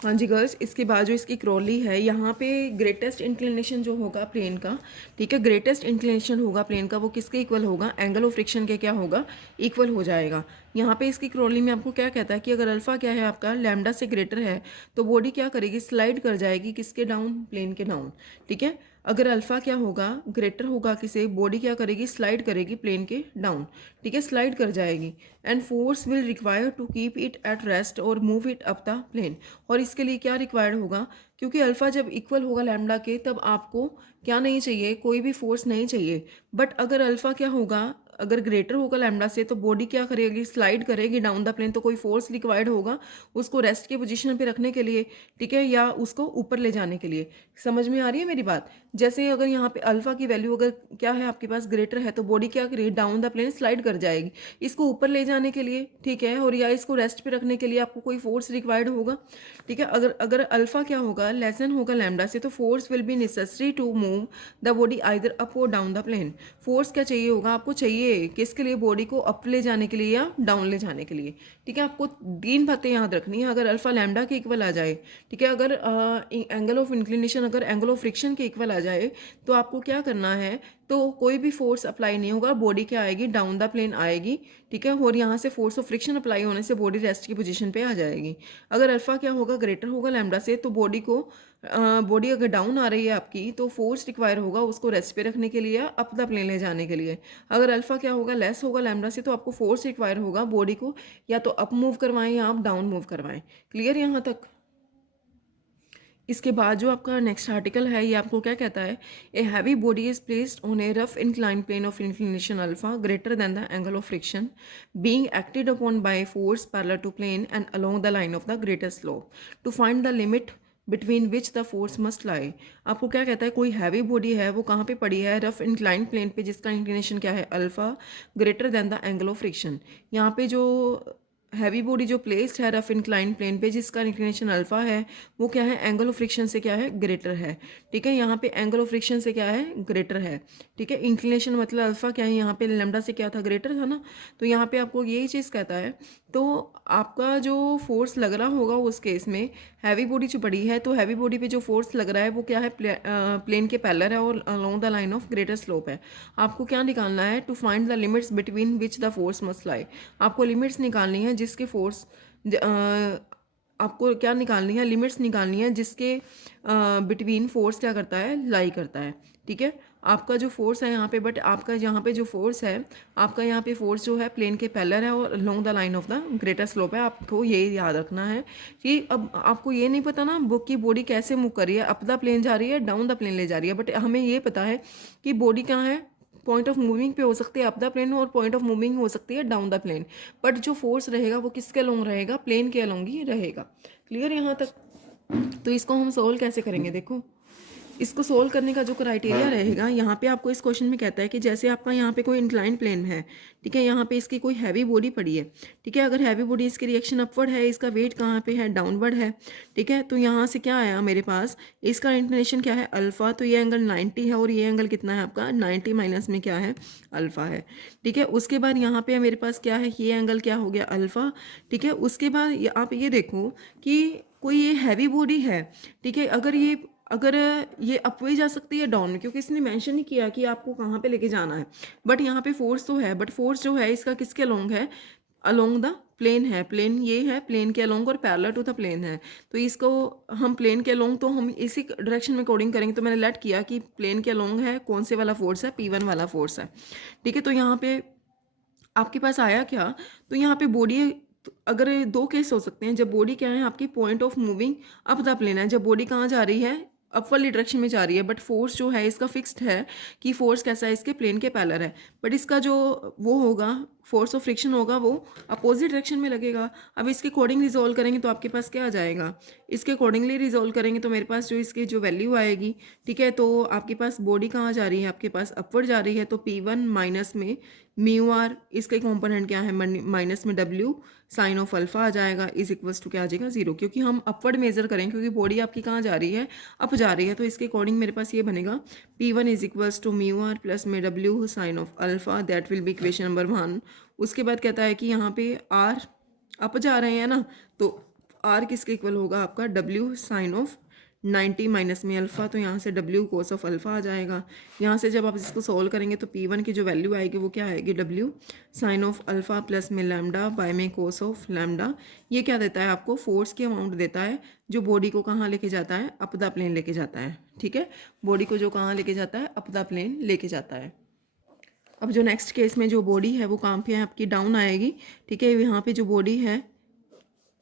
हाँ जी गर्ल्स, इसके बाद जो इसकी क्रॉली है, यहाँ पे ग्रेटेस्ट इंक्लिनेशन जो होगा प्लेन का, ठीक है, ग्रेटेस्ट इंक्लिनेशन होगा प्लेन का, वो किसके इक्वल होगा, एंगल ऑफ फ्रिक्शन के क्या होगा, इक्वल हो जाएगा। यहाँ पे इसकी क्रॉली में आपको क्या कहता है कि अगर अल्फा क्या है आपका लैम्डा से ग्रेटर है तो बॉडी क्या करेगी, स्लाइड कर जाएगी किसके डाउन, प्लेन के डाउन, ठीक है। अगर अल्फा क्या होगा, ग्रेटर होगा किसे, बॉडी क्या करेगी, स्लाइड करेगी प्लेन के डाउन, ठीक है, स्लाइड कर जाएगी। And force will require to keep it at rest और move it up the plane. और इसके लिए क्या रिक्वायर्ड होगा, क्योंकि अल्फा जब इक्वल होगा लैम्डा के तब आपको क्या नहीं चाहिए, कोई भी फोर्स नहीं चाहिए। बट अगर अल्फा क्या होगा, अगर ग्रेटर होगा लैम्डा से तो बॉडी क्या करेगी, स्लाइड करेगी डाउन द प्लेन, तो कोई फोर्स रिक्वायर्ड होगा उसको रेस्ट की पोजीशन पे रखने के लिए, ठीक है, या उसको ऊपर ले जाने के लिए। समझ में आ रही है मेरी बात। जैसे अगर यहाँ पे अल्फा की वैल्यू अगर क्या है आपके पास, ग्रेटर है, तो बॉडी क्या करेगी, डाउन द प्लेन स्लाइड कर जाएगी इसको ऊपर ले जाने के लिए, ठीक है, और या इसको रेस्ट पे रखने के लिए आपको कोई फोर्स रिक्वायर्ड होगा, ठीक है। अगर अगर अल्फा क्या होगा, लेसन होगा लैम्डा से, तो force will be necessary to move the body either up और डाउन द प्लेन। फोर्स क्या चाहिए होगा आपको, चाहिए किसके लिए, बॉडी को अप ले जाने के लिए या डाउन ले जाने के लिए, ठीक है। आपको तीन बातें याद रखनी है। अगर अल्फा लैम्डा के इक्वल आ जाए, ठीक है, अगर एंगल ऑफ इंक्लिनेशन अगर एंगल ऑफ फ्रिक्शन के इक्वल आ जाए तो आपको क्या करना है, तो कोई भी फोर्स अप्लाई नहीं होगा, बॉडी क्या आएगी, डाउन द प्लेन आएगी, ठीक है, और यहाँ से फोर्स ऑफ फ्रिक्शन अप्लाई होने से बॉडी रेस्ट की पोजीशन पे आ जाएगी। अगर अल्फा क्या होगा, ग्रेटर होगा लैम्डा से, तो बॉडी को बॉडी अगर डाउन आ रही है आपकी तो फोर्स रिक्वायर होगा उसको रेस्ट पे रखने के लिए या अप द प्लेन ले जाने के लिए। अगर अल्फा क्या होगा, लेस होगा लैम्डा से, तो आपको फोर्स रिक्वायर होगा बॉडी को या तो अप मूव करवाएं या आप डाउन मूव करवाएं। क्लियर यहाँ तक। इसके बाद जो आपका नेक्स्ट आर्टिकल है ये आपको क्या कहता है, a heavy body is placed on a rough incline plane of inclination alpha greater than the angle of friction being acted upon by force parallel to plane and along the line of the greater slope to find the limit between which the force must lie. आपको क्या कहता है, कोई heavy body है वो कहाँ पे पड़ी है, रफ इंक्लाइन प्लेन पे, जिसका इंक्लिनेशन क्या है, alpha greater than the angle of friction. यहाँ पे जो हैवी बॉडी जो प्लेस्ड है रफ इंक्लाइन प्लेन पे जिसका इंक्लिनेशन अल्फा है, वो क्या है, एंगल ऑफ फ्रिक्शन से क्या है, ग्रेटर है, ठीक है। यहाँ पे एंगल ऑफ फ्रिक्शन से क्या है, ग्रेटर है, ठीक है। इंक्लिनेशन मतलब अल्फा क्या है, यहाँ पे लैम्डा से क्या था, ग्रेटर था ना, तो यहाँ पे आपको यही चीज़ कहता है। तो आपका जो फोर्स लग रहा होगा उस केस में, हैवी बॉडी जो पड़ी है तो हैवी बॉडी पे जो फोर्स लग रहा है वो क्या है, प्लेन के पैरेलल है और along the line of greater slope है। आपको क्या निकालना है, to find the limits between which the force must lie. आपको लिमिट्स निकालनी है जिसके फोर्स आपको क्या निकालनी है, लिमिट्स निकालनी है जिसके बिटवीन फोर्स क्या करता है, लाई करता है, ठीक है। आपका जो फोर्स है यहाँ पे, बट आपका यहाँ पे जो फोर्स है, आपका यहाँ पे फोर्स जो है प्लेन के पैरेलल है और along the line of the greater slope है। आपको ये याद रखना है कि अब आपको ये नहीं पता ना बुक की बॉडी कैसे मूव कर रही है, अप द प्लेन जा रही है, डाउन द प्लेन ले जा रही है, बट हमें ये पता है कि बॉडी कहाँ है, पॉइंट ऑफ मूविंग पे हो सकती है अप द प्लेन और पॉइंट ऑफ मूविंग हो सकती है डाउन द प्लेन। बट जो फोर्स रहेगा वो किसके अलोंग रहेगा, प्लेन के अलोंग ही रहेगा। क्लियर यहाँ तक। तो इसको हम सोल्व कैसे करेंगे, देखो इसको सोल्व करने का जो क्राइटेरिया रहेगा, यहाँ पे आपको इस क्वेश्चन में कहता है कि जैसे आपका यहाँ पे कोई इंक्लाइन प्लेन है, ठीक है, यहाँ पे इसकी कोई हैवी बॉडी पड़ी है, ठीक है, अगर हैवी बॉडी इसकी रिएक्शन अपवर्ड है, इसका वेट कहाँ पे है, डाउनवर्ड है, ठीक है, तो यहाँ से क्या आया मेरे पास, इसका इंक्लिनेशन क्या है, अल्फा, तो ये एंगल 90 है और ये एंगल कितना है आपका 90 माइनस में क्या है, अल्फा है, ठीक है। उसके बाद यहाँ पे मेरे पास क्या है, ये एंगल क्या हो गया, अल्फा, ठीक है। उसके बाद आप ये देखो कि कोई ये हैवी बॉडी है, ठीक है, अगर ये अप भी जा सकती है डाउन में, क्योंकि इसने मेंशन नहीं किया कि आपको कहाँ पे लेके जाना है, बट यहाँ पे फोर्स तो है, बट फोर्स जो है इसका किसके अलोंग है, अलोंग द प्लेन है, प्लेन ये है, प्लेन के अलोंग और पैरेलल टू द प्लेन है। तो इसको हम प्लेन के अलोंग तो हम इसी डायरेक्शन में कोडिंग करेंगे, तो मैंने लेट किया कि प्लेन के अलोंग है, कौन से वाला फोर्स है, P1 वाला फोर्स है, ठीक है। तो यहाँ पे आपके पास आया क्या, तो यहाँ पे बॉडी, अगर दो केस हो सकते हैं, जब बॉडी क्या है आपकी point of moving up the plane है, जब बॉडी कहाँ जा रही है, अपवर्ड डायरेक्शन में जा रही है, बट फोर्स जो है इसका फिक्स्ड है कि फोर्स कैसा है, इसके प्लेन के पैरेलल है, बट इसका जो वो होगा, फोर्स ऑफ फ्रिक्शन होगा वो अपोजिट डायरेक्शन में लगेगा। अब इसके अकॉर्डिंग रिजोल्व करेंगे तो आपके पास क्या आ जाएगा, इसके अकॉर्डिंगली रिजोल्व करेंगे तो मेरे पास जो इसकी जो वैल्यू आएगी, ठीक है, तो आपके पास बॉडी कहाँ जा रही है, आपके पास अपवर्ड जा रही है, तो P1 माइनस में म्यू आर, इसके कॉम्पोनेंट क्या है, माइनस में W साइन ऑफ अल्फा आ जाएगा, इज इक्वल्स टू क्या आ जाएगा, 0, क्योंकि हम अपवर्ड मेजर करें, क्योंकि बॉडी आपकी कहाँ जा रही है, अप जा रही है, तो इसके अकॉर्डिंग मेरे पास ये बनेगा P1 is equals to mu R plus में W sine of alpha, that will be equation number 1। उसके बाद कहता है कि यहाँ पे R अप जा रहे हैं ना, तो आर किसके इक्वल होगा आपका W साइन ऑफ 90 माइनस में अल्फ़ा, तो यहाँ से W कोस ऑफ अल्फ़ा आ जाएगा। यहाँ से जब आप इसको सॉल्व करेंगे तो P1 की जो वैल्यू आएगी वो क्या आएगी, W sine of alpha plus में लैम्डा बाय में कोस ऑफ लैम्डा। ये क्या देता है आपको, फोर्स की अमाउंट देता है जो बॉडी को कहाँ लेके जाता है, अप द प्लेन लेके जाता है। ठीक है, बॉडी को जो कहाँ लेके जाता है, अप द प्लेन लेके जाता है। अब जो नेक्स्ट केस में जो बॉडी है वो कहाँ पे है आपकी, डाउन आएगी। ठीक है, यहाँ पे जो बॉडी है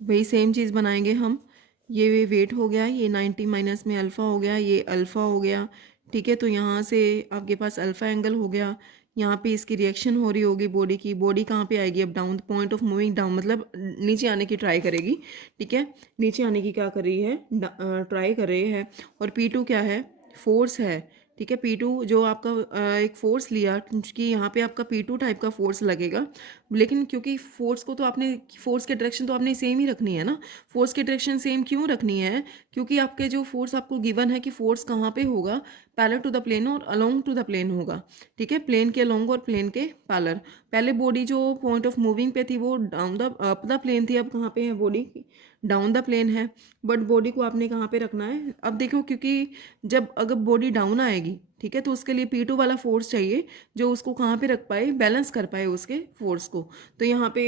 वही सेम चीज़ बनाएंगे हम। ये वेट हो गया, ये 90 माइनस में अल्फ़ा हो गया, ये अल्फ़ा हो गया। ठीक है, तो यहाँ से आपके पास अल्फ़ा एंगल हो गया। यहाँ पे इसकी रिएक्शन हो रही होगी बॉडी की। बॉडी कहाँ पे आएगी अब, down, point of moving down, मतलब नीचे आने की ट्राई करेगी। ठीक है, नीचे आने की क्या कर रही है, ट्राई कर रही है। और P2 क्या है, फोर्स है। ठीक है, P2 जो आपका एक फोर्स लिया कि यहाँ पे आपका P2 टाइप का फोर्स लगेगा, लेकिन क्योंकि फोर्स को तो आपने, फोर्स की डायरेक्शन तो आपने सेम ही रखनी है ना। फोर्स की डायरेक्शन सेम क्यों रखनी है, क्योंकि आपके जो फोर्स आपको गिवन है कि फोर्स कहाँ पे होगा, पैरेलल टू द प्लेन और अलोंग टू द प्लेन होगा। ठीक है, प्लेन के अलोंग और प्लेन के पैरेलल। पहले बॉडी जो पॉइंट ऑफ मूविंग पे थी वो down the up the plane थी, अब कहाँ पे है बॉडी, डाउन द प्लेन है। बट बॉडी को आपने कहाँ पे रखना है, अब देखो, क्योंकि जब अगर बॉडी डाउन आएगी, ठीक है, तो उसके लिए P2 वाला फोर्स चाहिए जो उसको कहाँ पे रख पाए, बैलेंस कर पाए उसके फोर्स को। तो यहाँ पे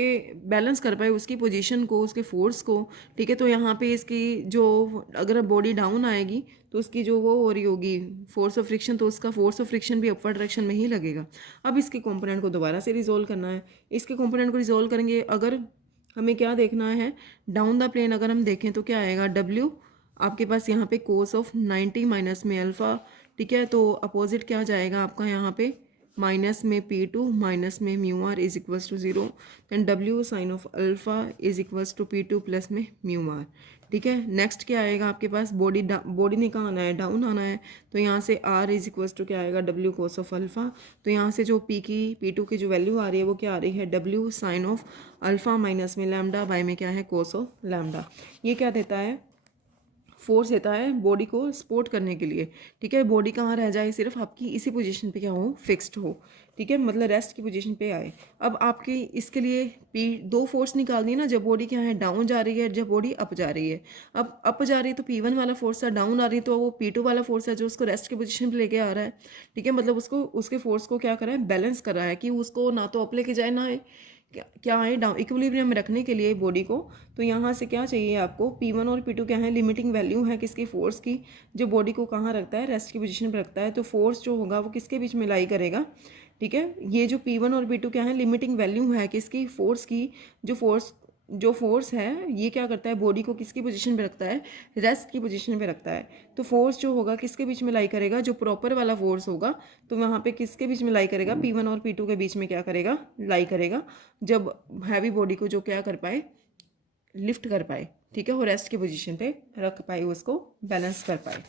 बैलेंस कर पाए उसकी पोजीशन को, उसके फोर्स को। ठीक है, तो यहाँ पे इसकी जो, अगर बॉडी डाउन आएगी तो उसकी जो वो हो रही होगी फोर्स ऑफ फ्रिक्शन, तो उसका फोर्स ऑफ फ्रिक्शन भी अपवर्ड डायरेक्शन में ही लगेगा। अब इसके कंपोनेंट को दोबारा से रिजोल्व करना है। इसके कंपोनेंट को रिजोल्व करेंगे, अगर हमें क्या देखना है, डाउन द प्लेन अगर हम देखें तो क्या आएगा, W आपके पास यहाँ पे कोस ऑफ 90 माइनस में अल्फ़ा। ठीक है, तो अपोजिट क्या जाएगा आपका यहाँ पे, माइनस में P2 माइनस में mu R is equals to 0। Then W sine of alpha is equals to P2 plus में म्यू आर। ठीक है, नेक्स्ट क्या आएगा आपके पास, बॉडी ने कहाँ आना है, डाउन आना है। तो यहाँ से R इज इक्वल्स टू क्या आएगा, W कोस ऑफ अल्फ़ा। तो यहाँ से जो P2 की जो वैल्यू आ रही है वो क्या आ रही है, W sine of alpha minus में लैम्डा बाय में क्या है, कोस ऑफ लैम्डा। ये क्या देता है, फोर्स देता है बॉडी को सपोर्ट करने के लिए। ठीक है, बॉडी कहाँ रह जाए, सिर्फ आपकी इसी पोजीशन पे क्या हो, फिक्स्ड हो। ठीक है, मतलब रेस्ट की पोजीशन पे आए। अब आपकी इसके लिए दो फोर्स निकालनी है ना, जब बॉडी क्या है, डाउन जा रही है, जब बॉडी अप जा रही है। अब अप जा रही है तो P1 वाला फोर्स है, डाउन आ रही है तो वो P2 वाला फोर्स है जो उसको रेस्ट की पोजीशन पे लेके आ रहा है। ठीक है, मतलब उसको, उसके फोर्स को क्या कर रहा है, बैलेंस कर रहा है कि उसको ना तो अप लेके जाए ना क्या है, डाउन, इक्विलिब्रियम में रखने के लिए बॉडी को। तो यहाँ से क्या चाहिए आपको, P1 और P2 क्या है, लिमिटिंग वैल्यू है किसकी, फोर्स की, जो बॉडी को कहाँ रखता है, रेस्ट की पोजीशन पर रखता है। तो फोर्स जो होगा वो किसके बीच में लाई करेगा। ठीक है, ये जो P1 और P2 क्या है, लिमिटिंग वैल्यू है किसकी, फोर्स की। जो फोर्स है ये क्या करता है, बॉडी को किसकी पोजीशन पे रखता है, रेस्ट की पोजीशन पे रखता है। तो फोर्स जो होगा किसके बीच में लाई करेगा, जो प्रॉपर वाला फोर्स होगा, तो वहाँ पे किसके बीच में लाई करेगा, P1 और P2 के बीच में क्या करेगा, लाई करेगा। जब हैवी बॉडी को जो क्या कर पाए, लिफ्ट कर पाए। ठीक है, और रेस्ट की पोजीशन पे रख पाए, उसको बैलेंस कर पाए।